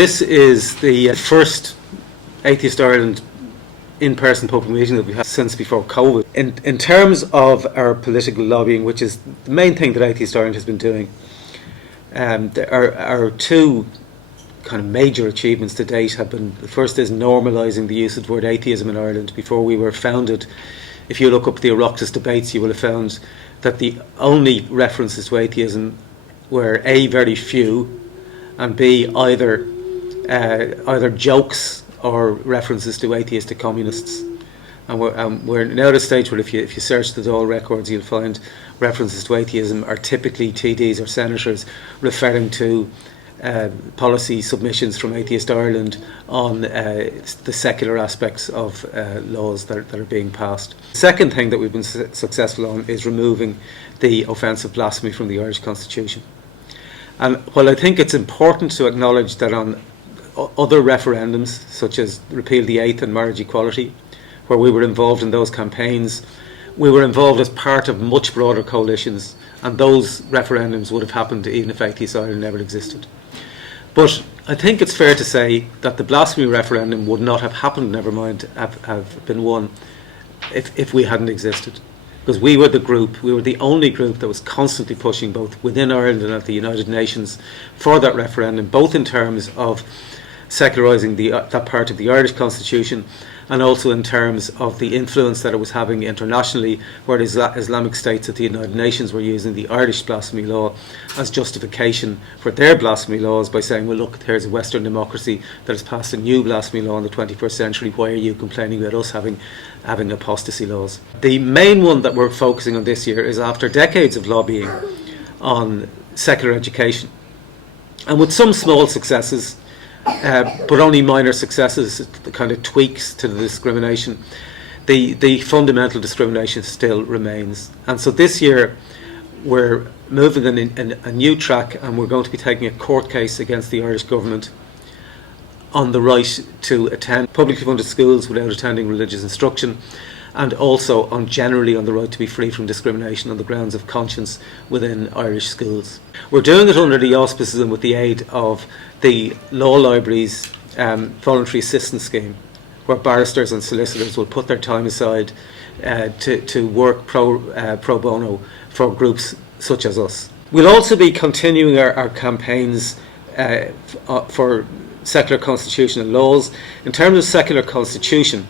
This is the first Atheist Ireland in-person public meeting that we've had since before COVID. In terms of our political lobbying, which is the main thing that Atheist Ireland has been doing, our two kind of major achievements to date have been: the first is normalising the use of the word atheism in Ireland. Before we were founded, if you look up the Oireachtas debates, you will have found that the only references to atheism were A, very few, and B, either jokes or references to atheistic communists. And we're now at a stage where if you search the Dáil records, you'll find references to atheism are typically TDs or senators referring to policy submissions from Atheist Ireland on the secular aspects of laws that are being passed. The second thing that we've been successful on is removing the offence of blasphemy from the Irish Constitution. And while I think it's important to acknowledge that on other referendums, such as repeal the eighth and marriage equality, where we were involved in those campaigns, we were involved as part of much broader coalitions, and those referendums would have happened even if Atheist Ireland never existed. But I think it's fair to say that the blasphemy referendum would not have happened, never mind have been won, if we hadn't existed. Because we were the only group that was constantly pushing, both within Ireland and at the United Nations, for that referendum, both in terms of secularising that part of the Irish Constitution, and also in terms of the influence that it was having internationally, where Islamic states at the United Nations were using the Irish blasphemy law as justification for their blasphemy laws by saying, well, look, here's a Western democracy that has passed a new blasphemy law in the 21st century. Why are you complaining about us having apostasy laws? The main one that we're focusing on this year is, after decades of lobbying on secular education, and with some small successes, but only minor successes, the kind of tweaks to the discrimination, the fundamental discrimination still remains. And so this year we're moving in a new track, and we're going to be taking a court case against the Irish government on the right to attend publicly funded schools without attending religious instruction, and also generally on the right to be free from discrimination on the grounds of conscience within Irish schools. We're doing it under the auspices and with the aid of the Law Library's voluntary assistance scheme, where barristers and solicitors will put their time aside to work pro bono for groups such as us. We'll also be continuing our campaigns for secular constitutional laws. In terms of secular constitution,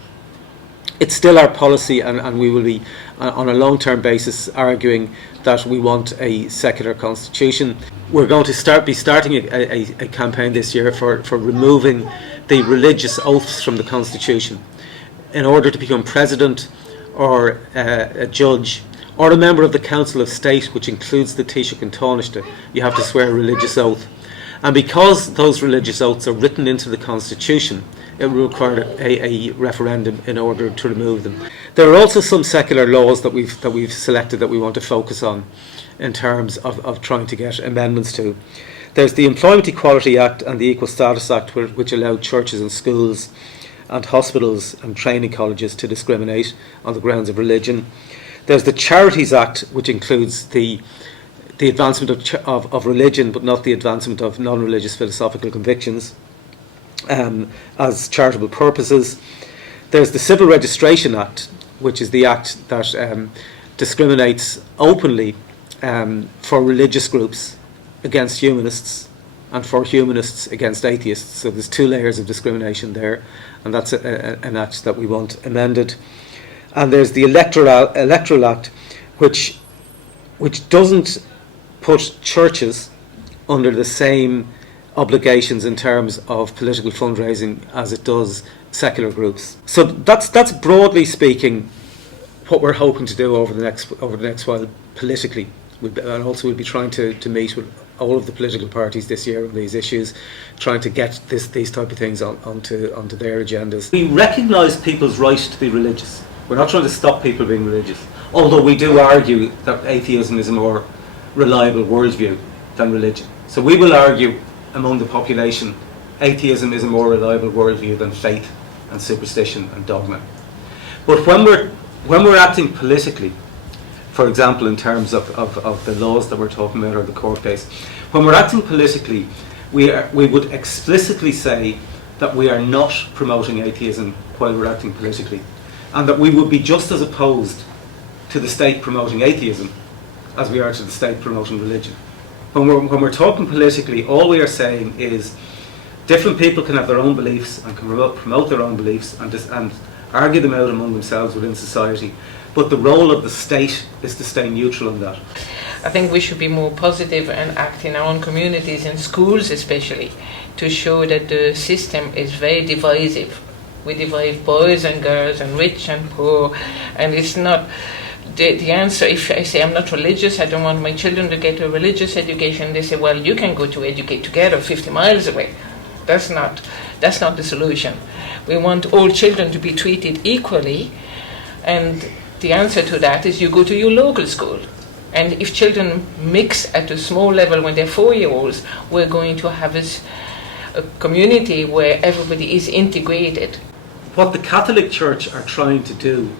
it's still our policy, and we will be on a long-term basis arguing that we want a secular constitution. We're going to be starting a campaign this year for removing the religious oaths from the constitution. In order to become president or a judge or a member of the Council of State, which includes the Taoiseach and Taoiseach, you have to swear a religious oath. And because those religious oaths are written into the constitution, it will require a referendum in order to remove them. There are also some secular laws that we've selected that we want to focus on in terms of trying to get amendments to. There's the Employment Equality Act and the Equal Status Act, which allow churches and schools and hospitals and training colleges to discriminate on the grounds of religion. There's the Charities Act, which includes the advancement of religion, but not the advancement of non-religious philosophical convictions as charitable purposes. There's the Civil Registration Act, which is the act that discriminates openly for religious groups against humanists and for humanists against atheists. So there's two layers of discrimination there, and that's an act that we want amended. And there's the Electoral Act, which doesn't put churches under the same obligations in terms of political fundraising as it does secular groups. So that's broadly speaking what we're hoping to do over the next while politically. And also we'll be trying to meet with all of the political parties this year on these issues, trying to get these type of things onto their agendas. We recognise people's right to be religious. We're not trying to stop people being religious, although we do argue that atheism is a more reliable worldview than religion. So we will argue among the population, atheism is a more reliable worldview than faith and superstition and dogma. But when we're acting politically, for example, in terms of the laws that we're talking about or the court case, when we're acting politically, we would explicitly say that we are not promoting atheism while we're acting politically, and that we would be just as opposed to the state promoting atheism as we are to the state promoting religion. When we're talking politically, all we are saying is different people can have their own beliefs and can promote their own beliefs and argue them out among themselves within society, but the role of the state is to stay neutral on that. I think we should be more positive and act in our own communities, in schools especially, to show that the system is very divisive. We divide boys and girls and rich and poor, and it's not the answer. If I say I'm not religious, I don't want my children to get a religious education, they say, well, you can go to educate together 50 miles away. That's not the solution. We want all children to be treated equally, and the answer to that is you go to your local school. And if children mix at a small level when they're 4-year-olds, we're going to have a community where everybody is integrated. What the Catholic Church are trying to do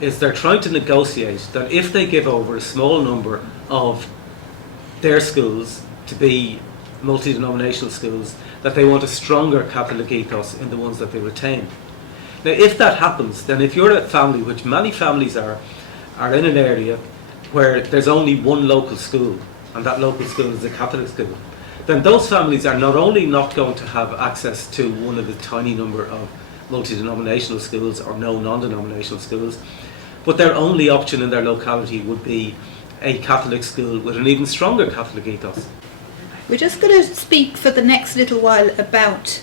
is they're trying to negotiate that if they give over a small number of their schools to be multi-denominational schools, that they want a stronger Catholic ethos in the ones that they retain. Now, if that happens, then if you're a family, which many families are in an area where there's only one local school, and that local school is a Catholic school, then those families are not only not going to have access to one of the tiny number of multi-denominational schools or no non-denominational schools, but their only option in their locality would be a Catholic school with an even stronger Catholic ethos. We're just going to speak for the next little while about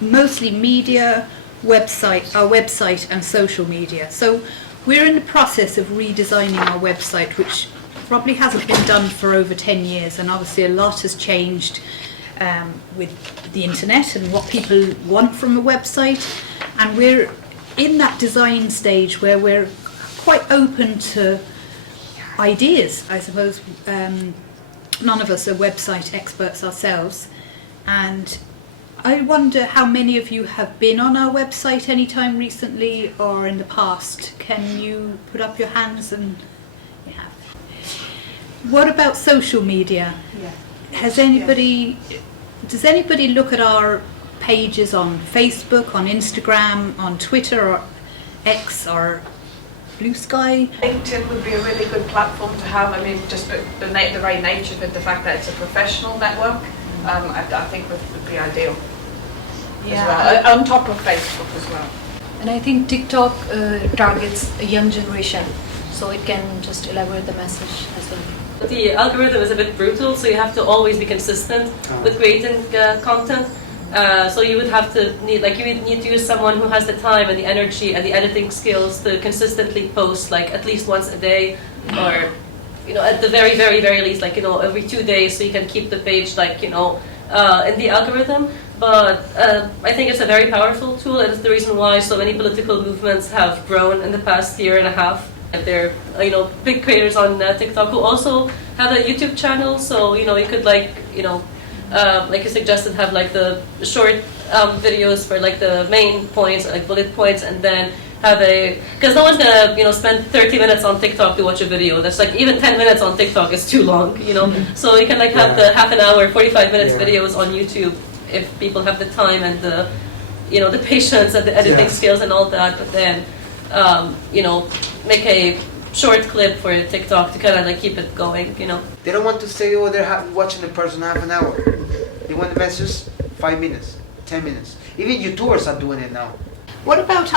mostly media, our website and social media. So we're in the process of redesigning our website, which probably hasn't been done for over 10 years, and obviously a lot has changed with the internet and what people want from a website, and we're in that design stage where we're quite open to ideas, I suppose. None of us are website experts ourselves, and I wonder how many of you have been on our website anytime recently or in the past. Can you put up your hands? And you have. What about social media? Yeah. Does anybody look at our pages on Facebook, on Instagram, on Twitter or X or Blue Sky? LinkedIn would be a really good platform to have. I mean, just the very nature of it, the fact that it's a professional network, I think would be ideal. Yeah. As well. On top of Facebook as well. And I think TikTok targets a young generation, so it can just elaborate the message as well. The algorithm is a bit brutal, so you have to always be consistent with creating content. So you would have to you would need to use someone who has the time and the energy and the editing skills to consistently post at least once a day, or at the very, very, very least every 2 days, so you can keep the page in the algorithm. But I think it's a very powerful tool, and it's the reason why so many political movements have grown in the past year and a half. And they're big creators on TikTok who also have a YouTube channel, so you could like you suggested, have the short videos for the main points, bullet points, and then have because no one's gonna spend 30 minutes on TikTok to watch a video. That's even 10 minutes on TikTok is too long, So you can have the half an hour, 45 minutes videos on YouTube if people have the time and the the patience and the editing skills and all that. But then make a short clip for TikTok to kind of keep it going, They don't want to stay over there watching the person half an hour. They want the message 5 minutes, 10 minutes. Even YouTubers are doing it now. What about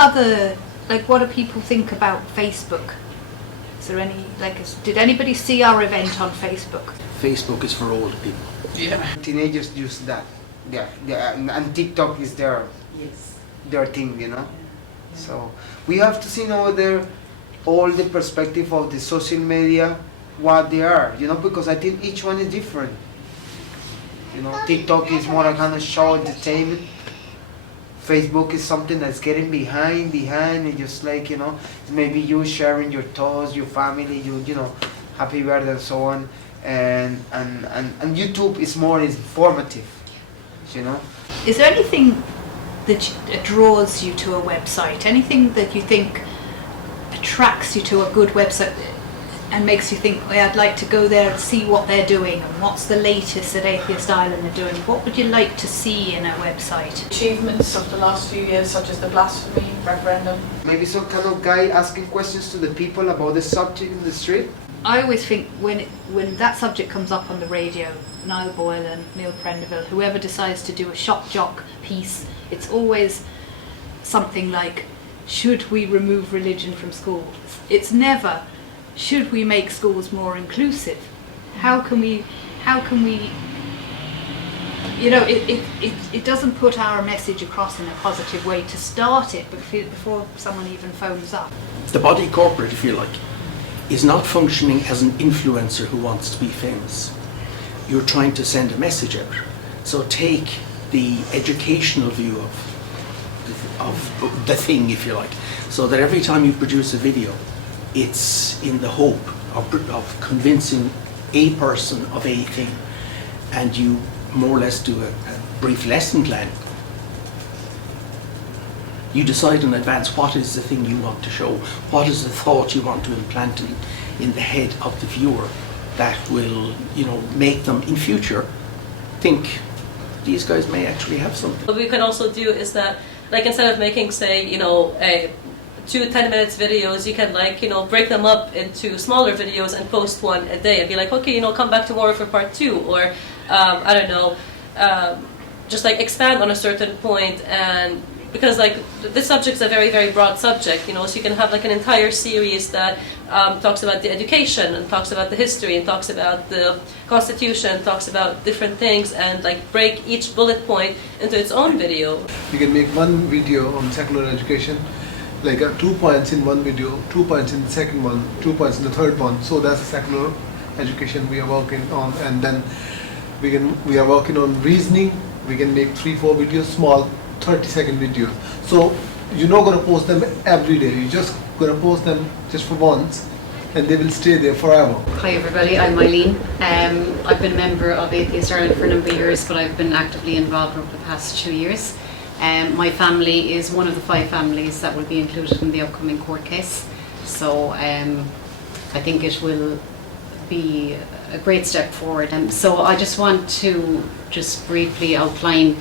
what do people think about Facebook? Is there any, did anybody see our event on Facebook? Facebook is for old people. Yeah. Teenagers use that. Yeah, and TikTok is their thing, So we have to see over there all the perspective of the social media, what they are, because I think each one is different. TikTok is more a kind of show entertainment. Facebook is something that's getting behind, and just maybe you sharing your thoughts, your family, happy birthday and so on, and YouTube is more informative, Is there anything that draws you to a website? Anything that you think attracts you to a good website? and makes you think, oh, I'd like to go there and see what they're doing and what's the latest that Atheist Ireland are doing. What would you like to see in a website? Achievements of the last few years, such as the blasphemy referendum. Maybe some kind of guy asking questions to the people about the subject in the street. I always think when that subject comes up on the radio, Niall Boylan, Neil Prendeville, whoever decides to do a shock jock piece, it's always something like, should we remove religion from schools? It's never, should we make schools more inclusive? How can we, you know, it doesn't put our message across in a positive way to start it before someone even phones up. The body corporate, if you like, is not functioning as an influencer who wants to be famous. You're trying to send a message out. So take the educational view of the thing, if you like, so that every time you produce a video, it's in the hope of convincing a person of a thing, and you more or less do a brief lesson plan. You decide in advance what is the thing you want to show, what is the thought you want to implant in the head of the viewer that will, you know, make them in future think these guys may actually have something. What we can also do is that, like, instead of making, say, you know, 2 10-minute videos, you can, like, you know, break them up into smaller videos and post one a day and be like, okay, you know, come back tomorrow for part 2, or I don't know, just like expand on a certain point. And because, like, this subject is a very, very broad subject, you know, so you can have like an entire series that talks about the education and talks about the history and talks about the constitution, talks about different things, and like break each bullet point into its own video. You can make one video on secular education, like 2 points in one video, 2 points in the second one, 2 points in the third one. So that's secular education we are working on, and then we are working on reasoning. We can make 3-4 videos, small 30-second videos. So you're not going to post them every day. You're just going to post them just for once, and they will stay there forever. Hi everybody, I'm Eileen. I've been a member of Atheist Ireland for a number of years, but I've been actively involved over the past 2 years. My family is one of the 5 families that will be included in the upcoming court case. So I think it will be a great step forward. So I just want to just briefly outline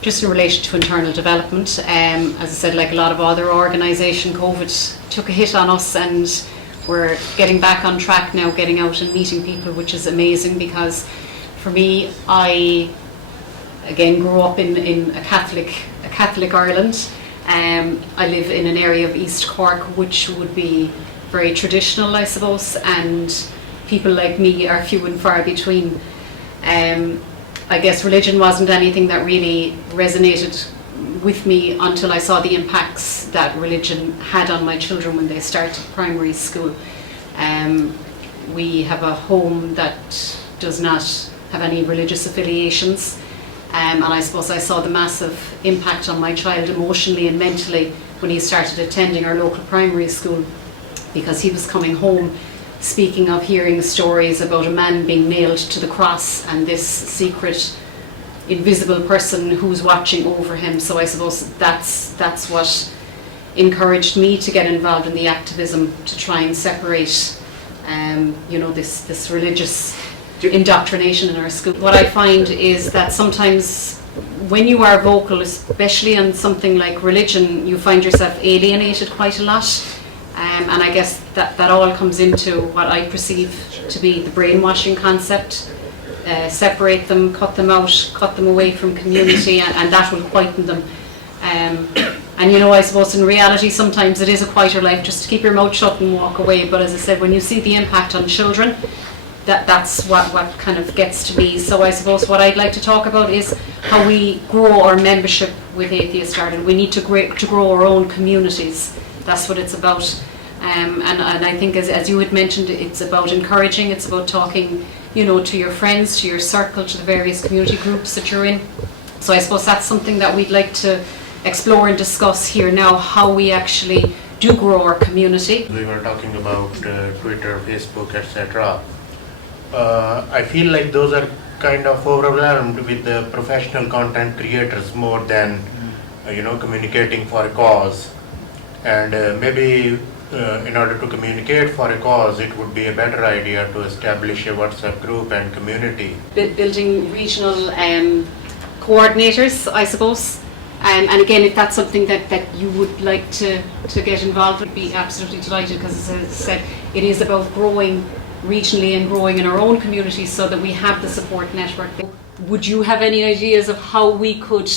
just in relation to internal development. As I said, like a lot of other organisations, COVID took a hit on us, and we're getting back on track now, getting out and meeting people, which is amazing, because for me, I again grew up in a Catholic Ireland. I live in an area of East Cork which would be very traditional, I suppose, and people like me are few and far between. I guess religion wasn't anything that really resonated with me until I saw the impacts that religion had on my children when they started primary school. We have a home that does not have any religious affiliations, and I suppose I saw the massive impact on my child emotionally and mentally when he started attending our local primary school, because he was coming home speaking of hearing stories about a man being nailed to the cross and this secret invisible person who's watching over him. So I suppose that's what encouraged me to get involved in the activism, to try and separate you know, this religious indoctrination in our school. What I find is that sometimes when you are vocal, especially on something like religion, you find yourself alienated quite a lot. And I guess that all comes into what I perceive to be the brainwashing concept. Separate them, cut them out, cut them away from community, and that will quieten them. And you know, I suppose in reality sometimes it is a quieter life just to keep your mouth shut and walk away. But as I said, when you see the impact on children, that's what kind of gets to me. So I suppose what I'd like to talk about is how we grow our membership with Atheist Ireland. We need to grow our own communities. That's what it's about. And I think as you had mentioned, it's about encouraging, it's about talking, you know, to your friends, to your circle, to the various community groups that you're in. So I suppose that's something that we'd like to explore and discuss here now, how we actually do grow our community. We were talking about Twitter, Facebook, etc. I feel like those are kind of overwhelmed with the professional content creators more than you know, communicating for a cause. And maybe in order to communicate for a cause, it would be a better idea to establish a WhatsApp group and community. Building regional coordinators, I suppose. And again, if that's something that you would like to get involved with, I'd be absolutely delighted, because as I said, it is about growing regionally and growing in our own communities so that we have the support network. Would you have any ideas of how we could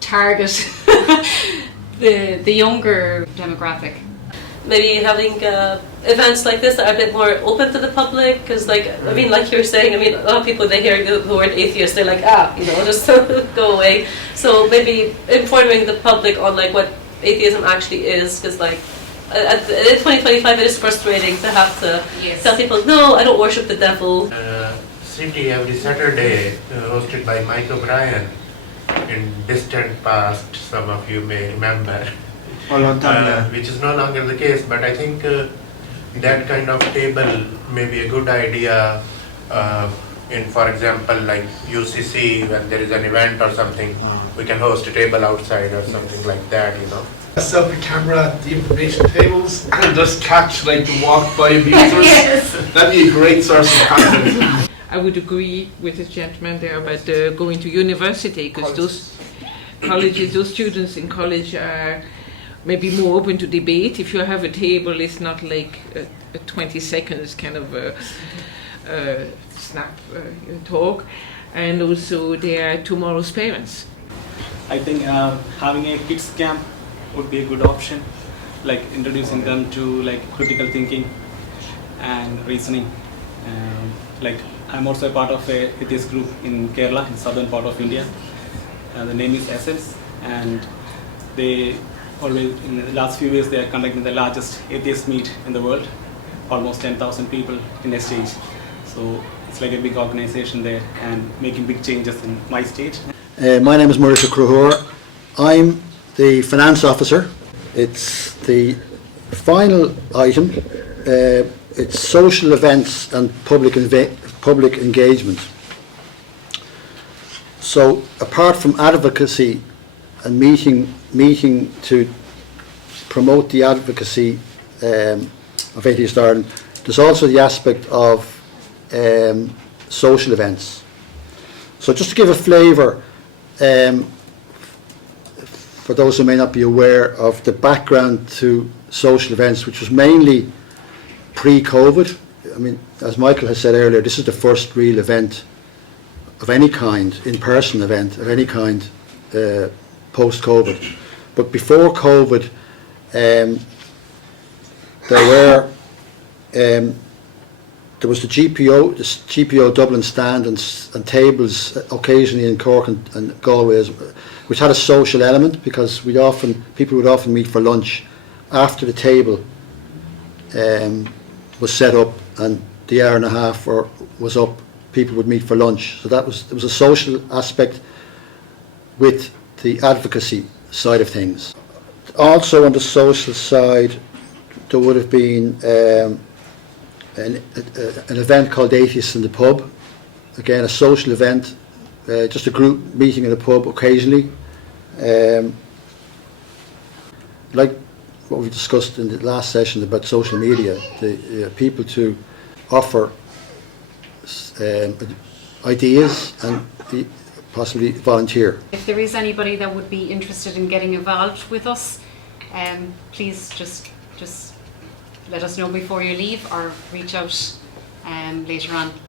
target the younger demographic? Maybe having events like this that are a bit more open to the public, because like like you were saying, a lot of people, they hear the word atheist, they're like, just go away. So maybe informing the public on like what atheism actually is, because like in 2025 it is frustrating to have to tell people, no, I don't worship the devil. City every Saturday, hosted by Mike O'Brien in distant past, some of you may remember. Which is no longer the case, but I think that kind of table may be a good idea in, for example, like UCC, when there is an event or something, we can host a table outside or something like that, Set up a camera at the information tables and just catch like the walk-by abusers. That'd be a great source of content. I would agree with this gentleman there about going to university, because those students in college are maybe more open to debate. If you have a table, it's not like a 20 seconds kind of snap talk, and also they are tomorrow's parents. I think having a kids camp would be a good option, like introducing them to like critical thinking and reasoning. Like I'm also a part of a atheist group in Kerala, in southern part of India. The name is Essence, and they always, in the last few years, they are conducting the largest atheist meet in the world, almost 10,000 people in a stage. So it's like a big organization there and making big changes in my state. My name is Mauricio Cruhor. I'm the finance officer. It's the final item. It's social events and public engagement. So apart from advocacy and meeting to promote the advocacy of Atheist Ireland, there's also the aspect of social events. So just to give a flavour, for those who may not be aware of the background to social events, which was mainly pre-COVID. I mean, as Michael has said earlier, this is the first real event of any kind, in-person event of any kind, post-COVID. But before COVID, there was the GPO Dublin stand and tables occasionally in Cork and Galway, which had a social element, because people would often meet for lunch after the table was set up and the hour and a half was up. People would meet for lunch. So there was a social aspect with the advocacy side of things. Also on the social side, there would have been an event called Atheists in the Pub. Again, a social event, just a group meeting in a pub occasionally. Like what we discussed in the last session about social media, the people to offer ideas and possibly volunteer. If there is anybody that would be interested in getting involved with us, please just let us know before you leave, or reach out later on.